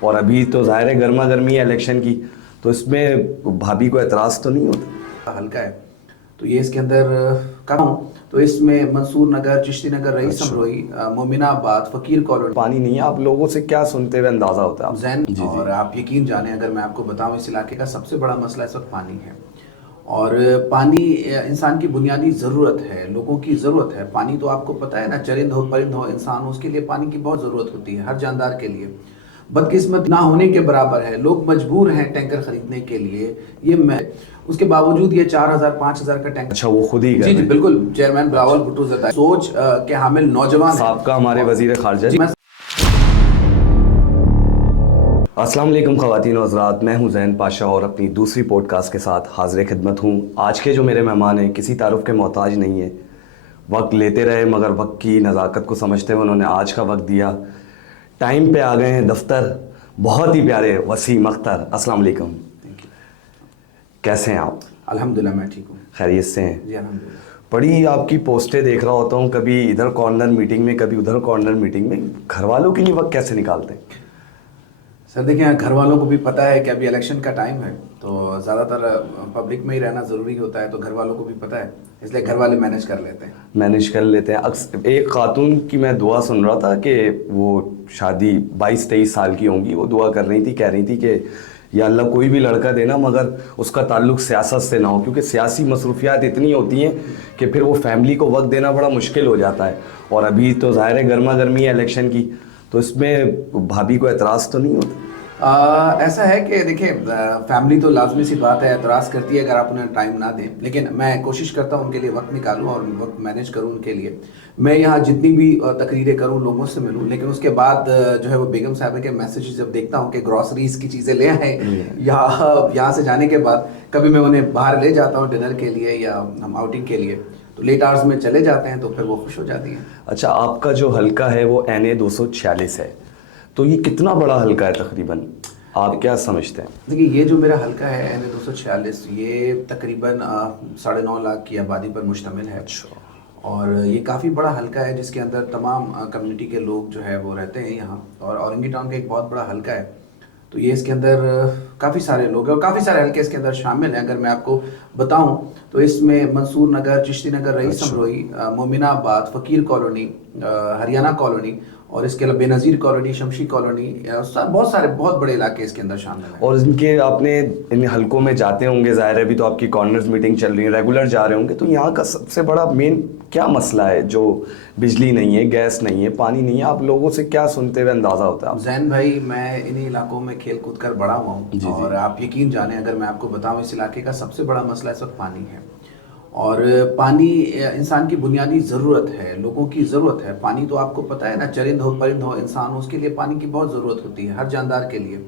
اور ابھی تو ظاہر ہے گرما گرمی ہے الیکشن کی، تو اس میں بھابھی کو اعتراض تو نہیں ہوتا؟ ہلکا ہے تو یہ اس کے اندر کم ہوں تو اس میں منصور نگر، چشتی نگر، رئیس امروئی، مومن آباد، فقیر کالونی پانی نہیں ہے، آپ لوگوں سے کیا سنتے ہوئے اندازہ ہوتا ہے آپ زین جی اور آپ یقین جانیں اگر میں آپ کو بتاؤں اس علاقے کا سب سے بڑا مسئلہ اس وقت پانی ہے، اور پانی انسان کی بنیادی ضرورت ہے، لوگوں کی ضرورت ہے پانی، تو آپ کو پتہ ہے نا، چرند ہو پرند ہو انسان ہو، اس کے لیے پانی کی بہت ضرورت ہوتی ہے ہر جاندار کے لیے، بدقسمت نہ ہونے کے برابر ہے، لوگ مجبور ہیں ٹینکر خریدنے کے لیے، اس کے باوجود یہ 4000 5000 کا ٹینکر اچھا وہ خود ہی جی بالکل چیئرمین بلاول بھٹو زرداری سوچ کے حامل نوجوان صاحب کا ہمارے وزیر خارجہ جی السلام علیکم خواتین و حضرات، میں ہوں زین پاشا اور اپنی دوسری پوڈ کاسٹ کے ساتھ حاضر خدمت ہوں۔ آج کے جو میرے مہمان ہیں کسی تعارف کے محتاج نہیں ہیں، وقت لیتے رہے مگر وقت کی نزاکت کو سمجھتے ہوئے انہوں نے آج کا وقت دیا، ٹائم پہ آ گئے ہیں دفتر، بہت ہی پیارے وسیم اختر، السلام علیکم، کیسے ہیں آپ؟ الحمدللہ میں ٹھیک ہوں، خیریت سے ہیں؟ جی الحمدللہ۔ بڑی آپ کی پوسٹیں دیکھ رہا ہوتا ہوں، کبھی ادھر کارنر میٹنگ میں کبھی ادھر کارنر میٹنگ میں، گھر والوں کے لیے وقت کیسے نکالتے ہیں؟ سر دیکھیں گھر والوں کو بھی پتہ ہے کہ ابھی الیکشن کا ٹائم ہے تو زیادہ تر پبلک میں ہی رہنا ضروری ہوتا ہے، تو گھر والوں کو بھی پتہ ہے، اس لیے گھر والے مینیج کر لیتے ہیں۔ مینیج کر لیتے ہیں۔ ایک خاتون کی میں دعا سن رہا تھا کہ وہ شادی 22-23 سال کی ہوں گی، وہ دعا کر رہی تھی، کہہ رہی تھی کہ یا اللہ کوئی بھی لڑکا دینا مگر اس کا تعلق سیاست سے نہ ہو، کیونکہ سیاسی مصروفیات اتنی ہوتی ہیں کہ پھر وہ فیملی کو وقت دینا بڑا مشکل ہو جاتا ہے، اور ابھی تو ظاہر ہے گرما گرمی ہے الیکشن کی، تو اس میں بھابھی کو اعتراض تو نہیں ہوتا؟ ایسا ہے کہ دیکھیں فیملی تو لازمی سی بات ہے، اعتراض کرتی ہے اگر آپ انہیں ٹائم نہ دیں، لیکن میں کوشش کرتا ہوں ان کے لیے وقت نکالوں اور وقت مینیج کروں ان کے لیے۔ میں یہاں جتنی بھی تقریریں کروں لوگوں سے ملوں، لیکن اس کے بعد جو ہے وہ بیگم صاحبہ کے میسیجز جب دیکھتا ہوں کہ گروسریز کی چیزیں لے آئیں، یا یہاں سے جانے کے بعد کبھی میں انہیں باہر لے جاتا ہوں ڈنر کے لیے یا ہم آؤٹنگ کے لیے، تو لیٹ آورز میں چلے جاتے ہیں تو پھر وہ خوش ہو جاتی ہیں۔ اچھا، آپ کا جو حلقہ ہے وہ NA 246 ہے، تو یہ کتنا بڑا حلقہ ہے تقریباً، آپ کیا سمجھتے ہیں؟ دیکھیے یہ جو میرا حلقہ ہے NA 246 یہ تقریباً 9.5 لاکھ کی آبادی پر مشتمل ہے، اور یہ کافی بڑا حلقہ ہے جس کے اندر تمام کمیونٹی کے لوگ جو ہے وہ رہتے ہیں یہاں، اور اورنگی ٹاؤن کا ایک بہت بڑا حلقہ ہے، تو یہ اس کے اندر کافی سارے لوگ ہیں اور کافی سارے حلقے اس کے اندر شامل ہیں۔ اگر میں آپ کو بتاؤں تو اس میں منصور نگر، چشتی نگر، رئیس امروئی، مومن آباد، فقیر کالونی، ہریانہ کالونی، اور اس کے علاوہ بے نظیر کالونی، شمشی کالونی، بہت سارے بہت بڑے علاقے اس کے اندر شامل ہیں۔ اور ان کے آپ نے ان حلقوں میں جاتے ہوں گے، ظاہر ہے ابھی تو آپ کی کارنرز میٹنگ چل رہی ہے، ریگولر جا رہے ہوں گے، تو یہاں کا سب سے بڑا مین کیا مسئلہ ہے؟ جو بجلی نہیں ہے، گیس نہیں ہے، پانی نہیں ہے، آپ لوگوں سے کیا سنتے ہوئے اندازہ ہوتا ہے؟ زین بھائی میں انہی علاقوں میں کھیل کود کر بڑا ہوا ہوں، اور آپ یقین جانیں اگر میں آپ کو بتاؤں اس علاقے کا سب سے بڑا مسئلہ اس وقت پانی ہے، اور پانی انسان کی بنیادی ضرورت ہے، لوگوں کی ضرورت ہے پانی، تو آپ کو پتہ ہے نا، چرند ہو پرند ہو انسان ہو، اس کے لیے پانی کی بہت ضرورت ہوتی ہے ہر جاندار کے لیے۔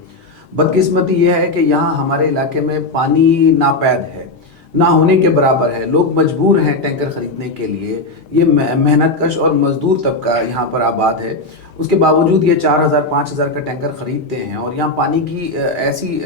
بدقسمتی یہ ہے کہ یہاں ہمارے علاقے میں پانی ناپید ہے، نہ ہونے کے برابر ہے، لوگ مجبور ہیں ٹینکر خریدنے کے لیے، یہ محنت کش اور مزدور طبقہ یہاں پر آباد ہے، اس کے باوجود یہ 4000 5000 کا ٹینکر خریدتے ہیں، اور یہاں پانی کی ایسی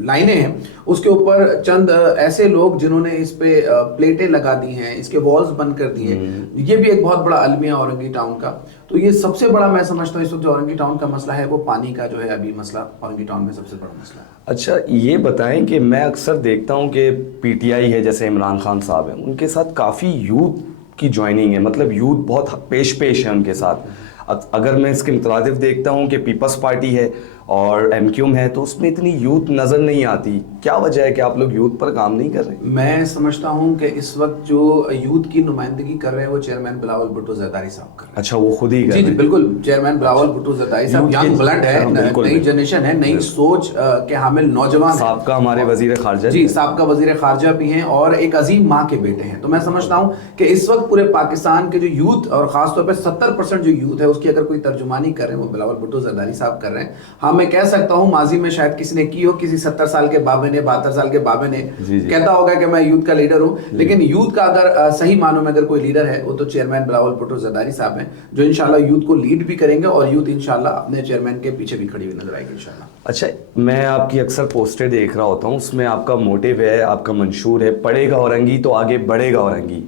لائنیں ہیں، اس کے اوپر چند ایسے لوگ جنہوں نے اس پہ پلیٹیں لگا دی ہیں، اس کے والز بند کر دیے، یہ بھی ایک بہت بڑا المیہ ہے اورنگی ٹاؤن کا۔ تو یہ سب سے بڑا میں سمجھتا ہوں اس وقت جو اورنگی ٹاؤن کا مسئلہ ہے وہ پانی کا جو ہے ابھی مسئلہ اورنگی ٹاؤن میں سب سے بڑا مسئلہ ہے۔ اچھا یہ بتائیں کہ میں اکثر دیکھتا ہوں کہ PTI ہے، جیسے عمران خان صاحب ہیں، ان کے ساتھ کافی یوتھ کی جوائننگ ہے، مطلب یوتھ بہت پیش ہے ان کے ساتھ۔ اگر میں اس کے مترادف دیکھتا ہوں کہ پیپلز پارٹی ہے اور MQM ہے، تو اس میں اتنی یوتھ نظر نہیں آتی، کیا وجہ ہے کہ آپ لوگ یوتھ پر کام نہیں کر رہے؟ میں سمجھتا ہوں کہ اس وقت جو یوتھ کی نمائندگی کر رہے ہیں وہ چیئرمین بلاول بھٹو زرداری صاحب کر رہے ہیں۔ اچھا وہ خود ہی کر رہے ہیں؟ جی بالکل، چیئرمین بلاول بھٹو زرداری صاحب ینگ بلڈ ہے، نئی جنریشن ہے، نئی سوچ کے حامل نوجوان ہیں، سابقہ ہمارے وزیر خارجہ، جی سابقہ وزیر خارجہ بھی ہیں اور ایک عظیم ماں کے بیٹے ہیں، تو میں سمجھتا ہوں کہ اس وقت پورے پاکستان کے جو یوتھ اور خاص طور پہ 70% جو یوتھ ہے اس کی اگر کوئی ترجمانی کر رہے ہیں وہ بلاول بھٹو زرداری صاحب کر رہے ہیں۔ ہاں میں کہہ سکتا ہوں ماضی میں شاید کسی نے کی ہو، کسی 70 سال کے بابے نے، 72 سال کے بابے نے کہتا ہوگا کہ میں یوتھ کا لیڈر ہوں، لیکن یوتھ کا اگر صحیح معنوں میں اگر کوئی لیڈر ہے وہ تو چیئرمین بلاول بھٹو زرداری صاحب ہیں، جو انشاءاللہ یوتھ کو لیڈ بھی کریں گے اور یوتھ انشاءاللہ اپنے چیئرمین کے پیچھے بھی کھڑی ہوئی نظر آئے گی انشاءاللہ۔ اچھا میں آپ کی اکثر پوسٹیں دیکھ رہا ہوتا ہوں، اس میں آپ کا موٹیو ہے، آپ کا منشور ہے، پڑھے گا اورنگی تو آگے بڑھے گا اورنگی،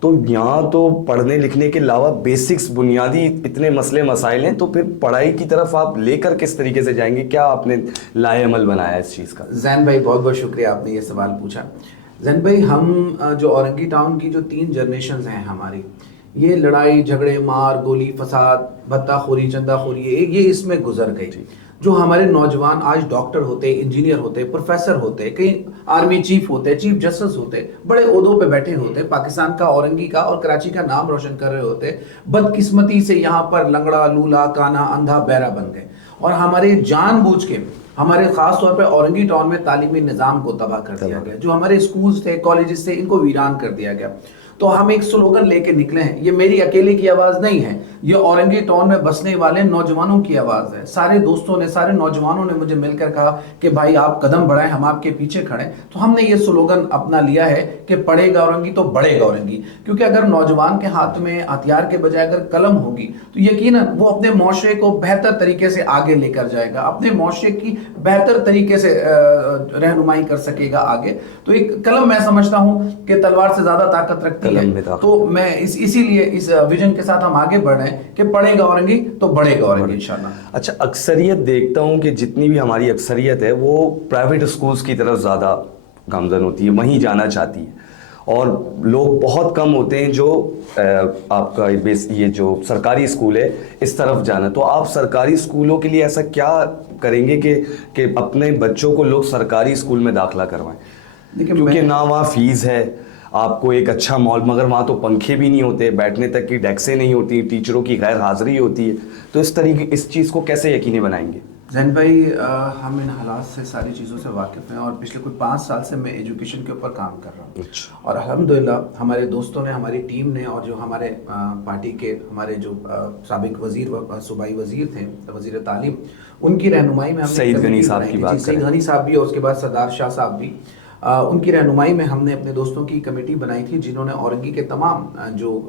تو یہاں تو پڑھنے لکھنے کے علاوہ بیسکس بنیادی اتنے مسئلے مسائل ہیں, تو پھر پڑھائی کی طرف آپ لے کر کس طریقے سے جائیں گے؟ کیا آپ نے لائے عمل بنایا اس چیز کا؟ زین بھائی بہت بہت شکریہ, آپ نے یہ سوال پوچھا. زین بھائی, ہم جو اورنگی ٹاؤن کی جو 3 جنریشنز ہیں ہماری, یہ لڑائی جھگڑے مار گولی فساد بھتہ خوری چندہ خوری یہ اس میں گزر گئی. جو ہمارے نوجوان آج ڈاکٹر ہوتے, انجینئر ہوتے, پروفیسر ہوتے, کئی آرمی چیف ہوتے, چیف جسٹس ہوتے, بڑے عہدوں پہ بیٹھے ہوتے, پاکستان کا اورنگی کا اور کراچی کا نام روشن کر رہے ہوتے, بدقسمتی سے یہاں پر لنگڑا لولا کانا اندھا بہرا بن گئے. اور ہمارے جان بوجھ کے ہمارے خاص طور پہ اورنگی ٹاؤن میں تعلیمی نظام کو تباہ کر دیا گیا. جو ہمارے اسکولز تھے, کالجز تھے, ان کو ویران کر دیا گیا. تو ہم ایک سلوگن لے کے نکلے ہیں. یہ میری اکیلے کی آواز نہیں ہے, یہ اورنگی ٹاؤن میں بسنے والے نوجوانوں کی آواز ہے. سارے دوستوں نے, سارے نوجوانوں نے مجھے مل کر کہا کہ بھائی آپ قدم بڑھائیں, ہم آپ کے پیچھے کھڑے. تو ہم نے یہ سلوگن اپنا لیا ہے کہ پڑھے گا اورنگی تو بڑھے گا اورنگی. کیونکہ اگر نوجوان کے ہاتھ میں ہتھیار کے بجائے اگر قلم ہوگی تو یقیناً وہ اپنے معاشرے کو بہتر طریقے سے آگے لے کر جائے گا, اپنے معاشرے کی بہتر طریقے سے رہنمائی کر سکے گا آگے. تو ایک قلم میں سمجھتا ہوں کہ تلوار سے زیادہ طاقت رکھتی ہے. تو میں اسی لیے اس ویژن کے ساتھ ہم آگے بڑھ رہے ہیں کہ پڑھے گا اورنگی تو بڑھے گا اورنگی انشاءاللہ. اچھا, اکثریت دیکھتا ہوں کہ جتنی بھی ہماری اکثریت ہے وہ پرائیویٹ اسکولز کی طرف زیادہ گامزن ہوتی ہے, وہیں جانا چاہتی ہے, اور لوگ بہت کم ہوتے ہیں جو آپ کا یہ جو سرکاری اسکول ہے اس طرف جانا. تو آپ سرکاری اسکولوں کے لیے ایسا کیا کریں گے کہ اپنے بچوں کو لوگ سرکاری اسکول میں داخلہ کروائیں؟ کیونکہ نہ وہاں فیس ہے, آپ کو ایک اچھا مال, مگر وہاں تو پنکھے بھی نہیں ہوتے, بیٹھنے تک کی ڈیسکیں نہیں ہوتی, ٹیچروں کی غیر حاضری ہوتی ہے. تو اس طریقے اس چیز کو کیسے یقینی بنائیں گے؟ زین بھائی, ہم ان حالات سے ساری چیزوں سے واقف ہیں, اور پچھلے کوئی 5 سال سے میں ایجوکیشن کے اوپر کام کر رہا ہوں. اور الحمدللہ ہمارے دوستوں نے, ہماری ٹیم نے, اور جو ہمارے پارٹی کے ہمارے جو سابق وزیر صوبائی وزیر تھے, وزیر تعلیم, ان کی رہنمائی میں ہم نے سعید غنی صاحب کی بات سعید غنی صاحب بھی, اور اس کے بعد سردار شاہ صاحب بھی, ان کی رہنمائی میں ہم نے اپنے دوستوں کی کمیٹی بنائی تھی, جنہوں نے اورنگی کے تمام جو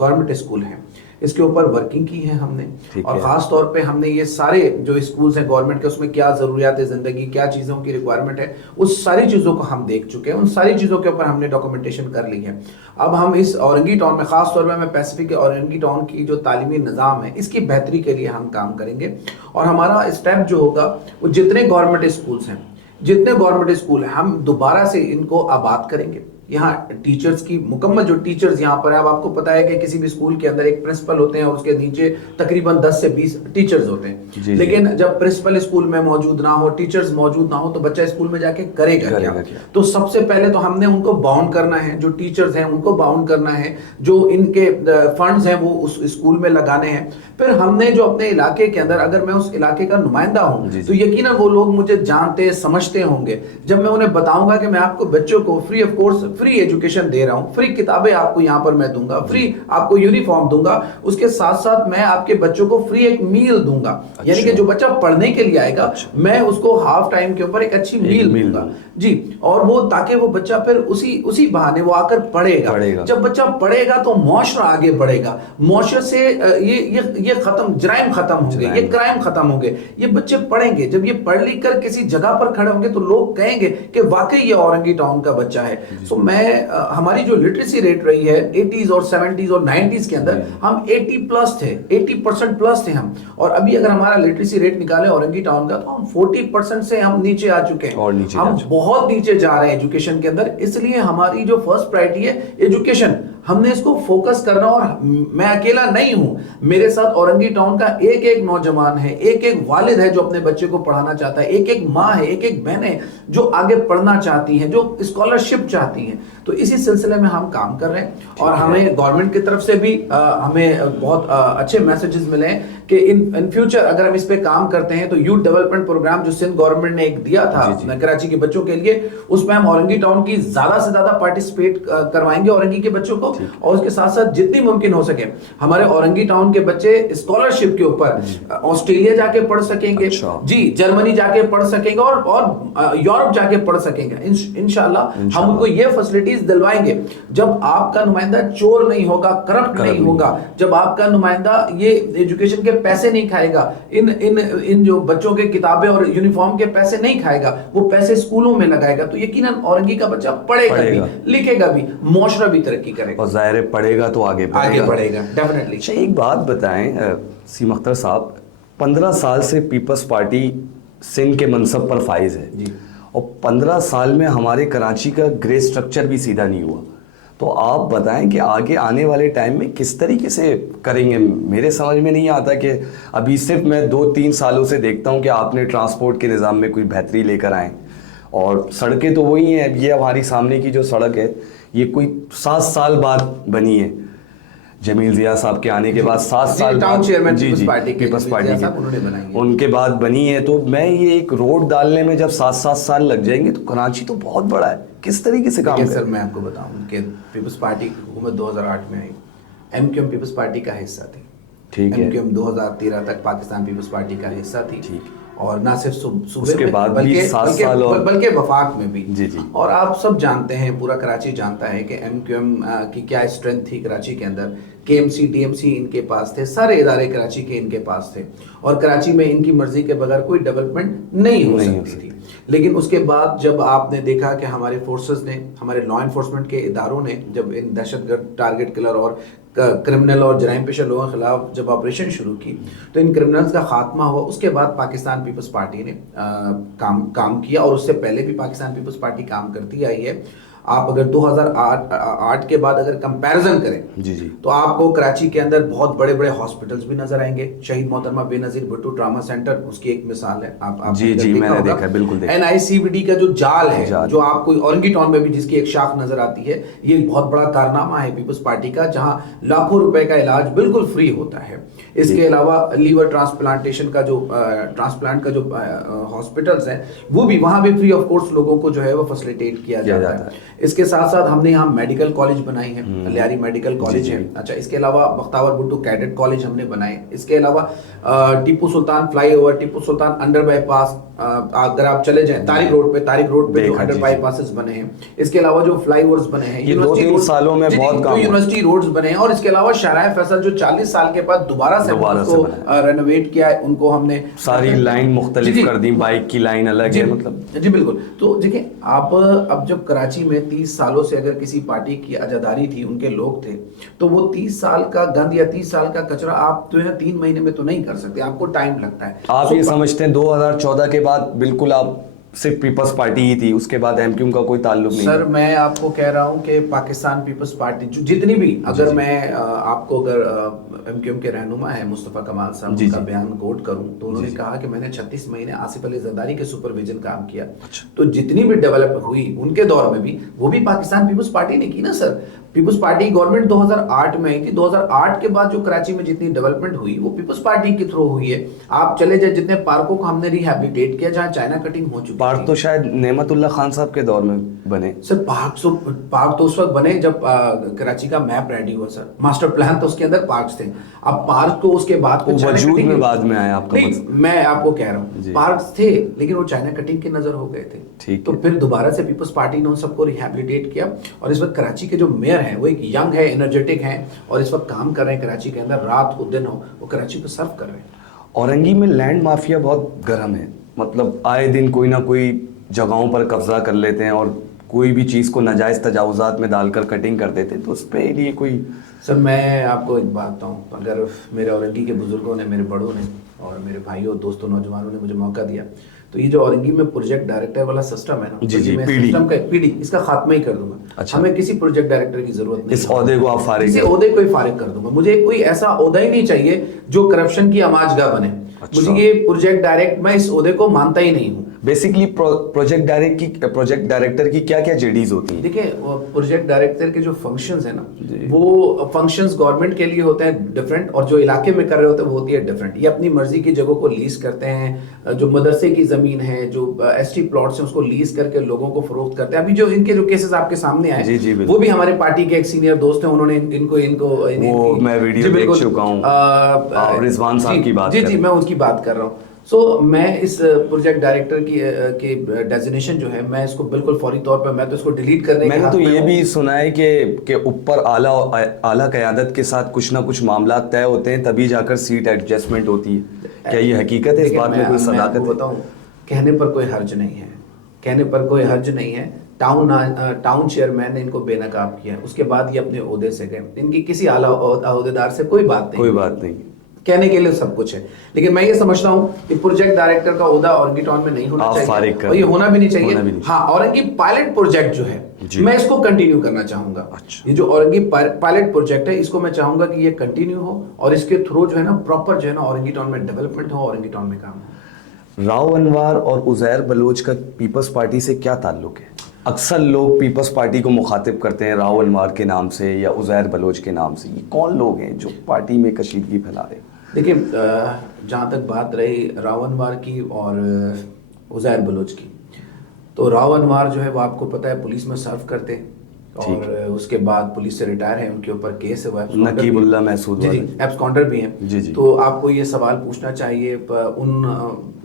گورنمنٹ اسکول ہیں اس کے اوپر ورکنگ کی ہے ہم نے. اور خاص طور پہ ہم نے یہ سارے جو اسکولز ہیں گورنمنٹ کے, اس میں کیا ضروریات زندگی, کیا چیزوں کی ریکوائرمنٹ ہے, اس ساری چیزوں کو ہم دیکھ چکے ہیں. ان ساری چیزوں کے اوپر ہم نے ڈاکومنٹیشن کر لی ہے. اب ہم اس اورنگی ٹاؤن میں, خاص طور پہ میں پیسفک اورنگی ٹاؤن کی جو تعلیمی نظام ہے اس کی بہتری کے لیے ہم کام کریں گے. اور ہمارا اسٹیپ جو ہوگا, وہ جتنے گورنمنٹ اسکولز ہیں, جتنے گورنمنٹ اسکول ہیں, ہم دوبارہ سے ان کو آباد کریں گے. یہاں ٹیچرز کی مکمل جو ٹیچرز یہاں پر ہیں, اب آپ کو پتا ہے کہ کسی بھی اسکول کے اندر ایک پرنسپل ہوتے ہیں اور اس کے نیچے تقریباً 10 سے 20 ٹیچرز ہوتے ہیں. لیکن جب پرنسپل اسکول میں موجود نہ ہو, ٹیچرز موجود نہ ہو, تو بچہ اسکول میں جا کے کرے گا کیا؟ تو سب سے پہلے تو ہم نے ان کو باؤنڈ کرنا ہے, جو ٹیچرز ہیں ان کو باؤنڈ کرنا ہے, جو ان کے فنڈز ہیں وہ اس اسکول میں لگانے ہیں. پھر ہم نے جو اپنے علاقے کے اندر, اگر میں اس علاقے کا نمائندہ ہوں تو یقیناً وہ لوگ مجھے جانتے سمجھتے ہوں گے. جب میں انہیں بتاؤں گا کہ میں آپ کو بچوں کو free of course free education دے رہا ہوں, فری کتابیں آپ کو یہاں پر میں دوں گا, فری آپ کو یونیفارم دوں گا, اس کے ساتھ ساتھ میں آپ کے بچوں کو فری ایک میل دوں گا. یعنی کہ جو بچہ پڑھنے کے لیے آئے گا, میں اس کو ہاف ٹائم کے اوپر ایک اچھی میل دوں گا. جی, اور وہ تاکہ وہ بچہ پھر اسی بہانے وہ آ کر پڑھے گا. جب بچہ پڑھے گا تو معاشرہ آگے بڑھے گا. معاشرے سے یہ ختم, جرائم ختم ہوں گے, یہ کرائم ختم ہوں گے. یہ بچے پڑھیں گے, جب یہ پڑھ لکھ کر کسی جگہ پر کھڑے ہوں گے تو لوگ کہیں گے کہ واقعی یہ اورنگی ٹاؤن کا بچہ ہے. سو میں, ہماری جو لٹریسی ریٹ رہی ہے 80s اور 70s اور 90s کے اندر, ہم 80+ تھے, 80% تھے ہم. اور ابھی اگر ہمارا لٹریسی ریٹ نکالے اورنگی ٹاؤن کا, تو ہم 40% سے ہم نیچے آ چکے ہیں. ہم بہت نیچے جا رہے ہیں ایجوکیشن کے اندر. اس لیے ہماری جو فرسٹ پرائرٹی ہے ایجوکیشن, ہم نے اس کو فوکس کرنا. اور میں اکیلا نہیں ہوں, میرے ساتھ اورنگی ٹاؤن کا ایک نوجوان ہے, ایک والد ہے جو اپنے بچے کو پڑھانا چاہتا ہے, ایک ماں ہے, ایک بہن ہے جو آگے پڑھنا چاہتی ہیں, جو اسکالرشپ چاہتی ہیں. تو اسی سلسلے میں ہم کام کر رہے ہیں. اور ہمیں گورنمنٹ کی طرف سے بھی ہمیں بہت اچھے میسیجز ملے ہیں کہ ان فیوچر اگر ہم اس پہ کام کرتے ہیں تو یوتھ ڈیولپمنٹ پروگرام جو سندھ گورنمنٹ نے ایک دیا تھا کراچی کے بچوں کے لیے, اس میں ہم اورنگی ٹاؤن کی زیادہ سے زیادہ پارٹیسپیٹ کروائیں گے اورنگی کے بچوں کو. اور اس کے ساتھ ساتھ جتنی ممکن ہو سکے ہمارے اورنگی ٹاؤن کے بچے اسکالرشپ کے اوپر آسٹریلیا جا کے پڑھ سکیں گے, جی جرمنی جا کے پڑھ سکیں گے, اور یورپ جا کے پڑھ سکیں گے. انشاءاللہ ہم ان کو یہ فیسلٹیز دلوائیں گے. جب آپ کا نمائندہ چور نہیں ہوگا, کرپٹ نہیں ہوگا, جب آپ کا نمائندہ یہ ایجوکیشن کے پیسے نہیں کھائے گا, ان جو بچوں کے کتابیں اور یونیفارم کے پیسے نہیں کھائے گا, وہ پیسے اسکولوں میں لگائے گا, تو یقیناً اورنگی کا بچہ پڑھے گا بھی, لکھے گا بھی, معاشرہ بھی ترقی کرے گا. اور ظاہر ہے پڑھے گا تو آگے بڑھے گا ڈیفینیٹلی. اچھا ایک بات بتائیں سیم اختر صاحب, 15 سال سے پیپلز پارٹی سندھ کے منصب پر فائز ہے جی, اور 15 سال میں ہمارے کراچی کا گرے سٹرکچر بھی سیدھا نہیں ہوا. تو آپ بتائیں کہ آگے آنے والے ٹائم میں کس طریقے سے کریں گے. میرے سمجھ میں نہیں آتا کہ ابھی صرف میں 2-3 سالوں سے دیکھتا ہوں کہ آپ نے ٹرانسپورٹ کے نظام میں کوئی بہتری لے کر آئیں, اور سڑکیں تو وہی ہیں. یہ ہماری سامنے کی جو سڑک ہے یہ کوئی 7 سال بعد بنی ہے, جمیل ضیاء صاحب کے آنے کے بعد 7 سال ٹاؤن چیئرمین جی پیپلز پارٹی کے انہوں نے بنائی ہے, ان کے بعد بنی ہے. تو میں یہ ایک روڈ ڈالنے میں جب 7 سال لگ جائیں گے تو کراچی تو بہت بڑا ہے, کس طریقے سے کام کریں. کریں؟ سر میں آپ کو بتاؤں کہ پیپلز پارٹی کی حکومت 2008 میں آئی, M Q M Peoples Party کا حصہ تھی. ٹھیک ہے, ایم کیو ایم 2013 تک پاکستان پیپلز پارٹی کا حصہ تھی. ٹھیک, اور نہ صرف صوبے کے میں بعد بھی 7 سال بلکہ وفاق میں بھی. جی جی. اور آپ سب جانتے ہیں, پورا کراچی جانتا ہے کہ ایم کیو ایم کی کیا اسٹرینتھ تھی کراچی کے اندر. K M C, D M C ان کے پاس تھے, سارے ادارے کراچی کے ان کے پاس تھے, اور کراچی میں ان کی مرضی کے بغیر کوئی ڈیولپمنٹ نہیں ہو سکتی تھی. لیکن اس کے بعد جب آپ نے دیکھا کہ ہمارے فورسز نے, ہمارے لا انفورسمنٹ کے اداروں نے جب ان دہشت گرد, ٹارگٹ کلر اور کرمنل اور جرائم پیشہ لوگوں کے خلاف جب آپریشن شروع کی تو ان کرمنلز کا خاتمہ ہوا. اس کے بعد پاکستان پیپلز پارٹی نے کام کیا, اور اس سے پہلے بھی پاکستان پیپلز پارٹی کام کرتی آئی ہے. آپ اگر 2008 کے بعد اگر کمپیریزن کریں جی جی تو آپ کو کراچی کے اندر بہت بڑے بڑے ہاسپٹلز بھی نظر آئیں گے. شہید محترمہ بے نظیر بھٹو ٹراما سینٹر اس کی ایک مثال ہے. آپ جی جی میں نے دیکھا, بالکل دیکھا. این آئی سی بی ڈی کا جو جال ہے, جو آپ کو اورنگی ٹاؤن میں بھی جس کی ایک شاخ نظر آتی ہے, یہ ایک بہت بڑا کارنامہ ہے پیپلز پارٹی کا, جہاں لاکھوں روپے کا علاج بالکل فری ہوتا ہے. اس کے علاوہ لیور ٹرانسپلانٹیشن کا جو ٹرانسپلانٹ کا جو ہاسپٹلز ہیں وہ بھی, وہاں بھی فری آف کورس لوگوں کو جو ہے وہ فیسیلیٹیٹ کیا جاتا ہے. اس کے ساتھ ساتھ ہم نے یہاں میڈیکل کالج بنائی ہے, لیاری میڈیکل کالج ہے. اچھا, اس کے علاوہ بختاور بھٹو کیڈٹ کالج ہم نے بنائے. اس کے علاوہ Tipu Sultan flyover, Tipu Sultan under bypass, اگر آپ چلے جائیں طارق روڈ پہ جو انڈر بائی پاسز بنے ہیں. اس کے علاوہ جو فلائی اوورز بنے ہیں, یہ 2-3 سالوں میں بہت کام, یونیورسٹی روڈز بنے ہیں. اور اس کے علاوہ شاہراہ فیصل جو 40 سال کے بعد دوبارہ سے کو رینوویٹ کیا ہے, ان کو ہم نے ساری لائن مختلف کر دی, بائک کی لائن الگ ہے. مطلب جی بالکل. تو دیکھیں آپ, اب جب کراچی میں 30 سالوں سے اگر کسی پارٹی کی عزاداری تھی, ان کے لوگ تھے, تو وہ 30 سال کا گند یا 30 سال کا کچرا آپ جو ہے 3 مہینے میں تو نہیں کر سکتے, آپ کو ٹائم لگتا ہے. آپ یہ سمجھتے ہیں 2014 کے بعد بالکل آپ صرف پیپلز پارٹی ہی تھی, اس کے بعد ایم کیو ایم کا کوئی تعلق نہیں؟ سر میں آپ کو کہہ رہا ہوں کہ پاکستان پیپلز پارٹی جتنی بھی, اگر میں آپ کو اگر ایم کیو ایم کے رہنما ہے مصطفیٰ کمال صاحب کا بیان کوٹ کروں تو انہوں نے کہا کہ میں نے 36 مہینے آصف علی زرداری کے سپرویژن کام کیا. تو جتنی بھی ڈیولپ ہوئی ان کے دور میں بھی وہ بھی پاکستان پیپلز پارٹی نے کی نا سر. پیپلز پارٹی گورنمنٹ 2008 میں آئی تھی, 2008 کے بعد جو کراچی میں جتنی ڈیولپمنٹ ہوئی وہ پیپلز پارٹی کے تھرو ہوئی ہے. آپ چلے جائیں جتنے پارکوں کو ہم نے ریہیبلیٹیٹ کیا جہاں چائنا کٹنگ ہو چکی, پارک تو شاید نعمت اللہ خان صاحب کے دور میں بنے. سر پارک تو اس وقت بنے جب کراچی کا میپ ریڈی ہوا سر, ماسٹر پلان تو اس کے اندر پارکس تھے. اب پارک کو اس کے بعد وجود میں بعد میں آیا آپ کا مطلب, میں آپ کو کہہ رہا ہوں پارکس تھے لیکن وہ چائنا کٹنگ کے نظر ہو گئے تھے. تو پھر دوبارہ سے پیپلز پارٹی نے ان سب کو ریہیبلیٹیٹ کیا, اور اس وقت کراچی کے جو میئر ہیں وہ ایک ینگ ہے, انرجیٹک ہیں, اور اس وقت کام کر رہے ہیں کراچی کے اندر, رات ہو دن ہو وہ کراچی کو سرو کر رہے ہیں. اورنگی میں لینڈ مافیا بہت گرم ہے, مطلب آئے دن کوئی نہ کوئی جگہوں پر قبضہ کر لیتے ہیں اور کوئی بھی چیز کو ناجائز تجاوزات میں ڈال کر کٹنگ کر دیتے ہیں. تو اس پہ لیے کوئی سر میں آپ کو ایک بات بتاؤں, اگر میرے اورنگی کے بزرگوں نے, میرے بڑوں نے اور میرے بھائیوں دوستوں نوجوانوں نے مجھے موقع دیا تو یہ جو اورنگی میں پروجیکٹ ڈائریکٹر والا سسٹم ہے نا, سسٹم کا پی ڈی, اس کا خاتمہ ہی کر دوں گا. ہمیں کسی پروجیکٹ ڈائریکٹر کی ضرورت نہیں, اس عہدے کو آپ فارغ, کسی عہدے کو ہی فارغ کر دوں گا. مجھے کوئی ایسا عہدہ ہی نہیں چاہیے جو کرپشن کی آماج گاہ بنے. مجھے یہ پروجیکٹ ڈائریکٹ, میں اس عہدے کو مانتا ہی نہیں ہوں. بیسکلی پروجیکٹ ڈائریکٹر کی کیا کیا جیڈیز ہوتی ہیں؟ دیکھیں پروجیکٹ ڈائریکٹر کے جو فنکشنز ہیں نا, وہ فنکشنز گورنمنٹ کے لیے ہوتے ہیں ڈفرینٹ, اور جو علاقے میں کر رہے ہوتے ہیں وہ ہوتی ہے ڈفرینٹ. یہ اپنی مرضی کی جگہوں کو لیز کرتے ہیں, جو مدرسے کی زمین ہے, جو ایس ٹی پلاٹس ہیں اس کو لیز کر کے لوگوں کو فروخت کرتے ہیں. ابھی جو ان کے جو کیسز آپ کے سامنے آئے وہ بھی ہمارے پارٹی کے ایک سینئر دوست ہیں, انہوں نے ان کو میں ویڈیو دیکھ چکا ہوں, رضوان صاحب کی بات, جی میں ان کی بات کر رہا ہوں. سو میں اس پروجیکٹ ڈائریکٹر کی ڈیزینیشن جو ہے میں اس کو بالکل فوری طور پہ میں تو اس کو ڈیلیٹ کرنے میں نے تو یہ بھی سنا ہے کہ اوپر اعلیٰ قیادت کے ساتھ کچھ نہ کچھ معاملات طے ہوتے ہیں تبھی جا کر سیٹ ایڈجسٹمنٹ ہوتی ہے. کیا یہ حقیقت ہے؟ اس بات میں کوئی صداقت ہے؟ بتاؤں, کہنے پر کوئی حرج نہیں ہے, کہنے پر کوئی حرج نہیں ہے. ٹاؤن چیئرمین نے ان کو بے نقاب کیا, اس کے بعد یہ اپنے عہدے سے گئے. ان کی کسی اعلیٰ عہدیدار سے کوئی بات نہیں, کہنے کے لیے سب کچھ ہے. لیکن میں یہ سمجھتا ہوں کہ پروجیکٹ ڈائریکٹر کا عہدہ اورنگی ٹاؤن میں نہیں ہونا چاہیے, اور یہ ہونا بھی نہیں چاہیے. ہاں, اورنگی پائلٹ پروجیکٹ جو ہے میں اس کو کنٹینیو کرنا چاہوں گا. یہ جو اورنگی پائلٹ پروجیکٹ ہے اس کو میں چاہوں گا کہ یہ کنٹینیو ہو, اور اس کے تھرو جو ہے نا پراپر جو ہے نا اورنگی ٹاؤن میں ڈیولپمنٹ ہو, اورنگی ٹاؤن میں کام ہو. راؤ انوار اور عزیر بلوچ کا پیپلز پارٹی سے کیا تعلق ہے؟ اکثر لوگ پیپلز پارٹی کو مخاطب کرتے ہیں راؤ انوار کے نام سے یا عزیر بلوچ کے نام سے. یہ کون لوگ ہیں جو پارٹی میں کشیدگی پھیلا رہے ہیں؟ دیکھیں, جہاں تک بات رہی راؤ انوار کی اور عزیر بلوچ کی, تو راؤ انوار جو ہے وہ آپ کو پتہ ہے پولیس میں سرو کرتے, اور اس کے بعد پولیس سے ریٹائر ہیں, ان کے اوپر کیس ہے, نقیب اللہ محسود جی ایبس کاؤنٹر بھی ہیں. تو آپ کو یہ سوال پوچھنا چاہیے ان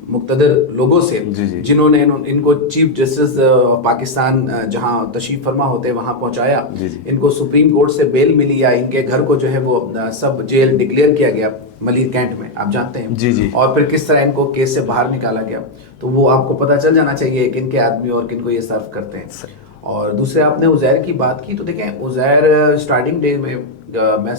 مقتدر لوگوں سے جنہوں نے ان کو چیف جسٹس پاکستان جہاں تشریف فرما ہوتے وہاں پہنچایا, ان کو سپریم کورٹ سے بیل ملی, یا ان کے گھر کو جو ہے وہ سب جیل ڈکلیئر کیا گیا ملیر کینٹ میں, آپ جانتے ہیں, اور پھر کس طرح ان کو کیس سے باہر نکالا گیا. تو وہ آپ کو پتہ چل جانا چاہیے کن کے آدمی اور کن کو یہ سرو کرتے ہیں. اور دوسرے آپ نے عزیر کی بات کی, تو دیکھیں عزیر اسٹارٹنگ ڈے میں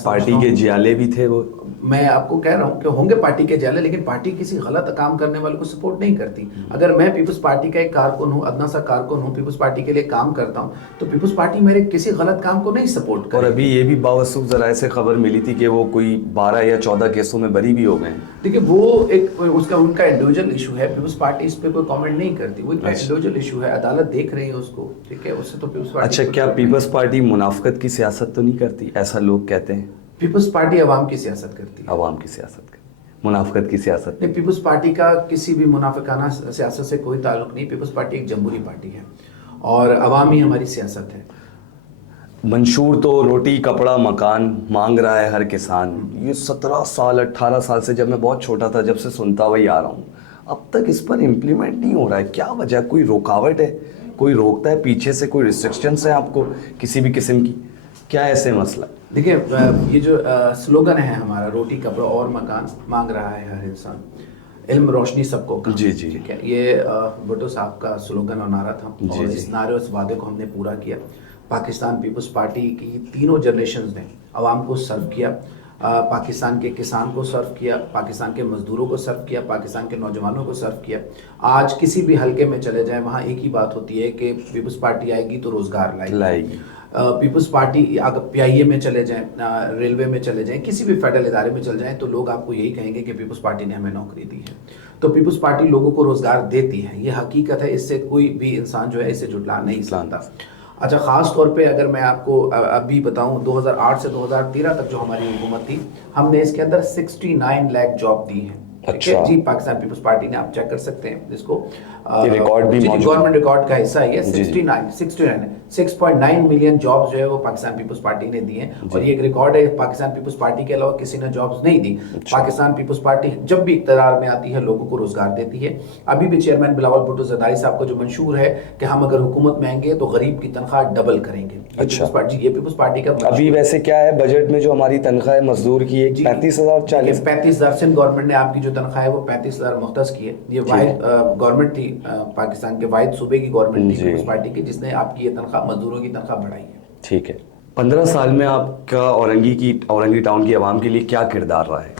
پارٹی کے جیالے بھی تھے. وہ میں آپ کو کہہ رہا ہوں کہ ہوں گے پارٹی کے جیالے, لیکن پارٹی کسی غلط کام کرنے والے کو سپورٹ نہیں کرتی. اگر میں پیپلز پارٹی کا ایک کارکن ہوں, ادنا سا کارکن ہوں, پیپلز پارٹی کے لیے کام کرتا ہوں, تو پیپلز پارٹی میرے کسی غلط کام کو نہیں سپورٹ کرتی. اور ابھی یہ بھی باوثوق ذرائع سے خبر ملی تھی کہ وہ کوئی 12 یا 14 کیسوں میں بری بھی ہو گئے ہیں. دیکھیے وہ ایک ان کا انڈیویجول ایشو ہے, پیپلز پارٹی اس پہ کوئی کامنٹ نہیں کرتی. وہ ایک انڈیویجول ایشو ہے, عدالت دیکھ رہی ہے اس کو, ٹھیک ہے, اس سے تو پیپلز پارٹی. اچھا, کیا پیپلز پارٹی منافقت کی سیاست تو نہیں کرتی؟ ایسا لوگ کہتے ہیں. پیپلز پارٹی عوام کی سیاست کرتی ہے. عوام کی سیاست کرتی, منافقت کی سیاست نہیں. پیپلز پارٹی کا کسی بھی منافقانہ سیاست سے کوئی تعلق نہیں. پیپلز پارٹی ایک جمہوری پارٹی ہے اور عوامی ہماری سیاست ہے. منشور تو روٹی کپڑا مکان مانگ رہا ہے ہر کسان. یہ 17 سال 18 سال سے, جب میں بہت چھوٹا تھا جب سے سنتا وہی آ رہا ہوں, اب تک اس پر امپلیمنٹ نہیں ہو رہا ہے. کیا وجہ؟ کوئی رکاوٹ ہے, کوئی روکتا ہے پیچھے سے, کوئی ریسٹرکشنس ہیں آپ کو کسی بھی قسم کی؟ کیا ایسے مسئلہ؟ دیکھیں, یہ جو سلوگن ہے ہمارا, روٹی کپڑا اور مکان مانگ رہا ہے ہر انسان, علم روشنی سب کو کام. ٹھیک ہے, یہ بھٹو صاحب کا سلوگن اور نعرہ تھا, اور اس نعرے اس وعدے کو ہم نے پورا کیا. پاکستان پیپلز پارٹی کی تینوں جنریشنز نے عوام کو سرو کیا, پاکستان کے کسان کو سرو کیا, پاکستان کے مزدوروں کو سرو کیا, پاکستان کے نوجوانوں کو سرو کیا. آج کسی بھی حلقے میں چلے جائیں وہاں ایک ہی بات ہوتی ہے کہ پیپلز پارٹی آئے گی تو روزگار لائے گی. پیپلز پارٹی اگر پی آئی اے میں چلے جائیں, ریلوے میں چلے جائیں, کسی بھی فیڈرل ادارے میں چل جائیں, تو لوگ آپ کو یہی کہیں گے کہ پیپلز پارٹی نے ہمیں نوکری دی ہے. تو پیپلز پارٹی لوگوں کو روزگار دیتی ہے, یہ حقیقت ہے, اس سے کوئی بھی انسان جو ہے اسے جھٹلا نہیں سکتا. اچھا, خاص طور پہ اگر میں آپ کو ابھی بتاؤں 2008 سے 2013 تک جو ہماری حکومت تھی, ہم نے اس کے اندر 69 لاکھ جاب دی ہیں. جی, پاکستان پیپلز پارٹی نے, آپ چیک کر سکتے ہیں اس کو, ریکارڈ بھی گورنمنٹ ریکارڈ کا حصہ ہے. 6.9 ملین جابز جو ہے وہ پاکستان پیپلز پارٹی نے دی ہیں, اور یہ ایک ریکارڈ ہے. پاکستان پیپلز پارٹی کے علاوہ کسی نے جابز نہیں دی. پاکستان پیپلز پارٹی جب بھی اقتدار میں آتی ہے لوگوں کو روزگار دیتی ہے. ابھی بھی چیئرمین بلاول بھٹو زرداری صاحب کا جو منشور ہے کہ ہم اگر حکومت میں آئیں گے تو غریب کی تنخواہ ڈبل کریں گے. اچھا, یہ پیپلز پارٹی کا ابھی ویسے کیا ہے بجٹ میں جو ہماری تنخواہ مزدور کی 35,040 35,000 سندھ گورنمنٹ نے آپ کی جو تنخواہ ہے وہ 35,000 مختص کی ہے. یہ واحد گورنمنٹ تھی, پاکستان کے واحد صوبے کی گورنمنٹ تھی پیپلز پارٹی کی, جس نے آپ کی یہ تنخواہ مزدوروں کی تنخواہ بڑھائی ہے. ٹھیک ہے, 15 سال میں آپ کا اورنگی ٹاؤن کی عوام کے لیے کیا کردار رہا ہے؟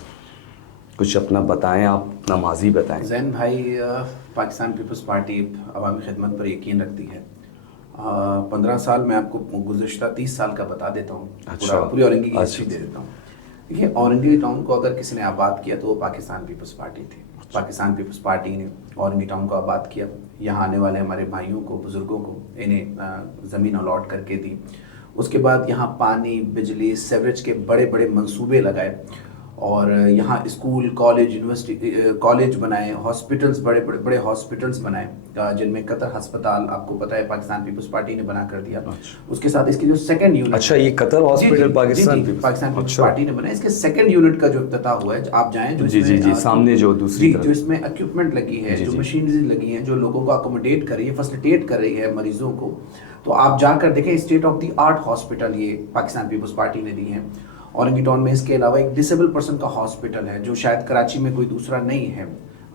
کچھ اپنا بتائیں, آپ اپنا ماضی بتائیں. زین بھائی, پاکستان پیپلز پارٹی عوامی خدمت پر یقین رکھتی ہے. 15 سال میں آپ کو گزشتہ 30 سال کا بتا دیتا ہوں, پوری اورنگی کی ہسٹری دے دیتا ہوں. دیکھیے, اورنگی ٹاؤن کو اگر کسی نے آباد کیا تو وہ پاکستان پیپلز پارٹی تھی. پاکستان پیپلز پارٹی نے اورنگی ٹاؤن کو آباد کیا. یہاں آنے والے ہمارے بھائیوں کو, بزرگوں کو انہیں زمین الاٹ کر کے دی. اس کے بعد یہاں پانی, بجلی, سیوریج کے بڑے بڑے منصوبے لگائے, اور یہاں اسکول, کالج, یونیورسٹی, کالج بنائے, ہاسپٹلز, بڑے بڑے ہاسپٹلز بنائے, جن میں قطر ہسپتال آپ کو پتہ ہے پاکستان پیپلز پارٹی نے بنا کر دیا. اس کے ساتھ اس کی جو سیکنڈ یونٹ, اچھا, یہ قطر ہاسپٹل پاکستان پیپلز پارٹی نے بنایا. اس کے سیکنڈ یونٹ کا جو افتتاح ہوا ہے, آپ جائیں, جو جی سامنے جو دوسری جو اس میں اکوپمنٹ لگی ہے, جو مشینری لگی ہیں, جو لوگوں کو اکوموڈیٹ کر رہی ہے, فیسلیٹیٹ کر رہی ہے مریضوں کو, تو آپ جا کر دیکھیں. State of the art hospital یہ پاکستان پیپلز پارٹی نے دی ہیں اورنگی ٹاؤن میں. اس کے علاوہ ایک ڈسیبل پرسن کا ہاسپٹل ہے جو شاید کراچی میں کوئی دوسرا نہیں ہے.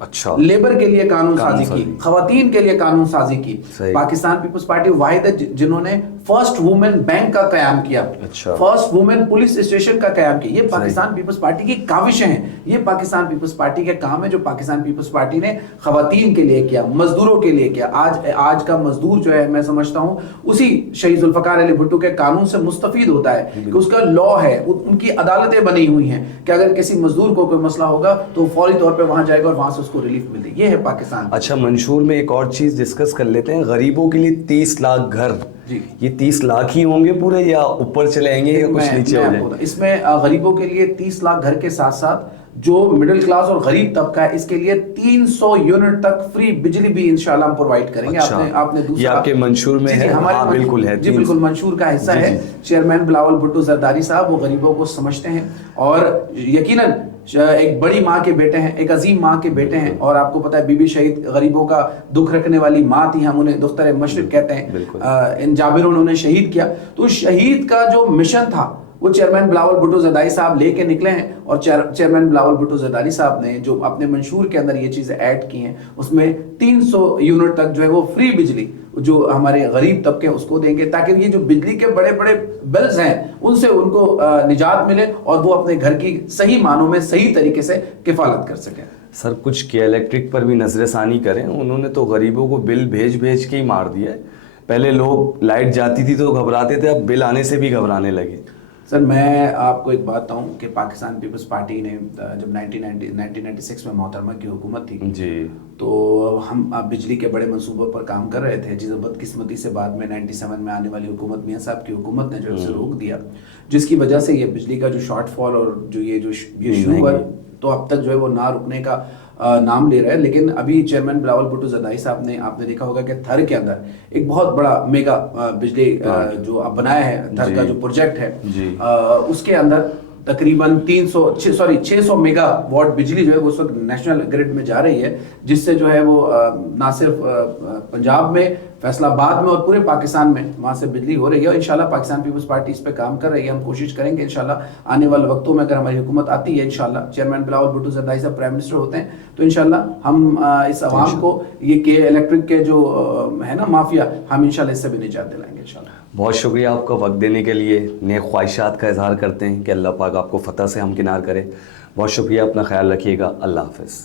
اچھا لیبر کے لیے قانون سازی کی, خواتین کے لیے قانون سازی کی. پاکستان پیپلز پارٹی واحد ہے جنہوں نے فرسٹ وومن بینک کا قیام کیا, فرسٹ وومن پولیس اسٹیشن کا قیام کیا. یہ پاکستان پیپلز پارٹی کی کاوشیں ہیں, یہ پاکستان پیپلز پارٹی کے کام ہے جو پاکستان پیپلز پارٹی نے خواتین کے لیے کیا, مزدوروں کے لیے کیا. آج کا مزدور جو ہے میں سمجھتا ہوں اسی شہید ذوالفقار علی بھٹو کے قانون سے مستفید ہوتا ہے کہ اس کا لا ہے, ان کی عدالتیں بنی ہوئی ہیں کہ اگر کسی مزدور کو کوئی مسئلہ ہوگا تو فوری طور پہ وہاں جائے گا اور وہاں سے اس کو ریلیف ملے. یہ ہے پاکستان. اچھا منشور میں ایک اور چیز ڈسکس کر لیتے ہیں, غریبوں کے لیے 30 لاکھ گھر, یہ 30 لاکھ ہی ہوں گے پورے یا اوپر چلے آئیں گے یا کچھ نیچے ہو جائیں؟ اس میں غریبوں کے لیے 30 لاکھ گھر کے ساتھ ساتھ جو مڈل کلاس اور غریب طبقہ ہے اس کے لیے 300 یونٹ تک فری بجلی بھی انشاءاللہ ہم پرووائڈ کریں گے. آپ نے دوسرا یہ آپ کے منشور میں ہے؟ ہاں بالکل ہے, جی بالکل منشور کا حصہ ہے. چیئرمین بلاول بھٹو زرداری صاحب وہ غریبوں کو سمجھتے ہیں اور یقیناً ایک بڑی ماں کے بیٹے ہیں, ایک عظیم ماں کے بیٹے ہیں, اور آپ کو پتا ہے بی بی شہید غریبوں کا دکھ رکھنے والی ماں تھی, ہم انہیں دختر مشرق کہتے ہیں. ان جابروں نے انہیں شہید کیا, تو شہید کا جو مشن تھا وہ چیئرمین بلاول بھٹو زرداری صاحب لے کے نکلے ہیں. اور چیئرمین بلاول بھٹو زرداری صاحب نے جو اپنے منشور کے اندر یہ چیزیں ایڈ کی ہیں اس میں 300 یونٹ تک جو ہے وہ فری بجلی جو ہمارے غریب طبقے اس کو دیں گے, تاکہ یہ جو بجلی کے بڑے بڑے بلز ہیں ان سے ان کو نجات ملے اور وہ اپنے گھر کی صحیح معنوں میں صحیح طریقے سے کفالت کر سکیں. سر کچھ کے الیکٹرک پر بھی نظر ثانی کریں, انہوں نے تو غریبوں کو بل بھیج کے ہی مار دیا ہے. پہلے لوگ لائٹ جاتی تھی تو گھبراتے تھے, اب بل آنے سے بھی گھبرانے لگے. سر میں آپ کو ایک بات بتاؤں کہ پاکستان پیپلز پارٹی نے جب 1996 میں محترمہ کی حکومت تھی جی تو ہم بجلی کے بڑے منصوبوں پر کام کر رہے تھے, جس بدقسمتی سے بعد میں 97 میں آنے والی حکومت میاں صاحب کی حکومت نے جو اسے روک دیا, جس کی وجہ سے یہ بجلی کا جو شارٹ فال اور جو یہ شو ہے تو اب تک جو ہے وہ نہ رکنے کا نام لے رہا ہے. لیکن ابھی چیئرمین بلاول بھٹو زرداری صاحب نے آپ نے دیکھا ہوگا کہ تھر کے اندر ایک بہت بڑا میگا بجلی جو اب بنایا ہے, تھر کا جو پروجیکٹ ہے اس کے اندر تقریباً 600 میگا واٹ بجلی جو ہے وہ اس وقت نیشنل گرڈ میں جا رہی ہے, جس سے جو ہے وہ نہ صرف پنجاب میں, فیصل آباد میں اور پورے پاکستان میں وہاں سے بجلی ہو رہی ہے. اور انشاءاللہ پاکستان پیپلز پارٹی اس پہ کام کر رہی ہے. ہم کوشش کریں گے انشاءاللہ آنے والے وقتوں میں اگر ہماری حکومت آتی ہے انشاءاللہ, چیئرمین بلاول بھٹو زرداری صاحب پرائم منسٹر ہوتے ہیں تو انشاءاللہ ہم اس عوام کو یہ کہ الیکٹرک کے جو ہے نا مافیا, ہم انشاءاللہ اس سے بھی نجات دلائیں گے انشاءاللہ. بہت شکریہ آپ کا وقت دینے کے لیے. نیک خواہشات کا اظہار کرتے ہیں کہ اللہ پاک آپ کو فتح سے ہمکنار کرے. بہت شکریہ, اپنا خیال رکھیے گا. اللہ حافظ.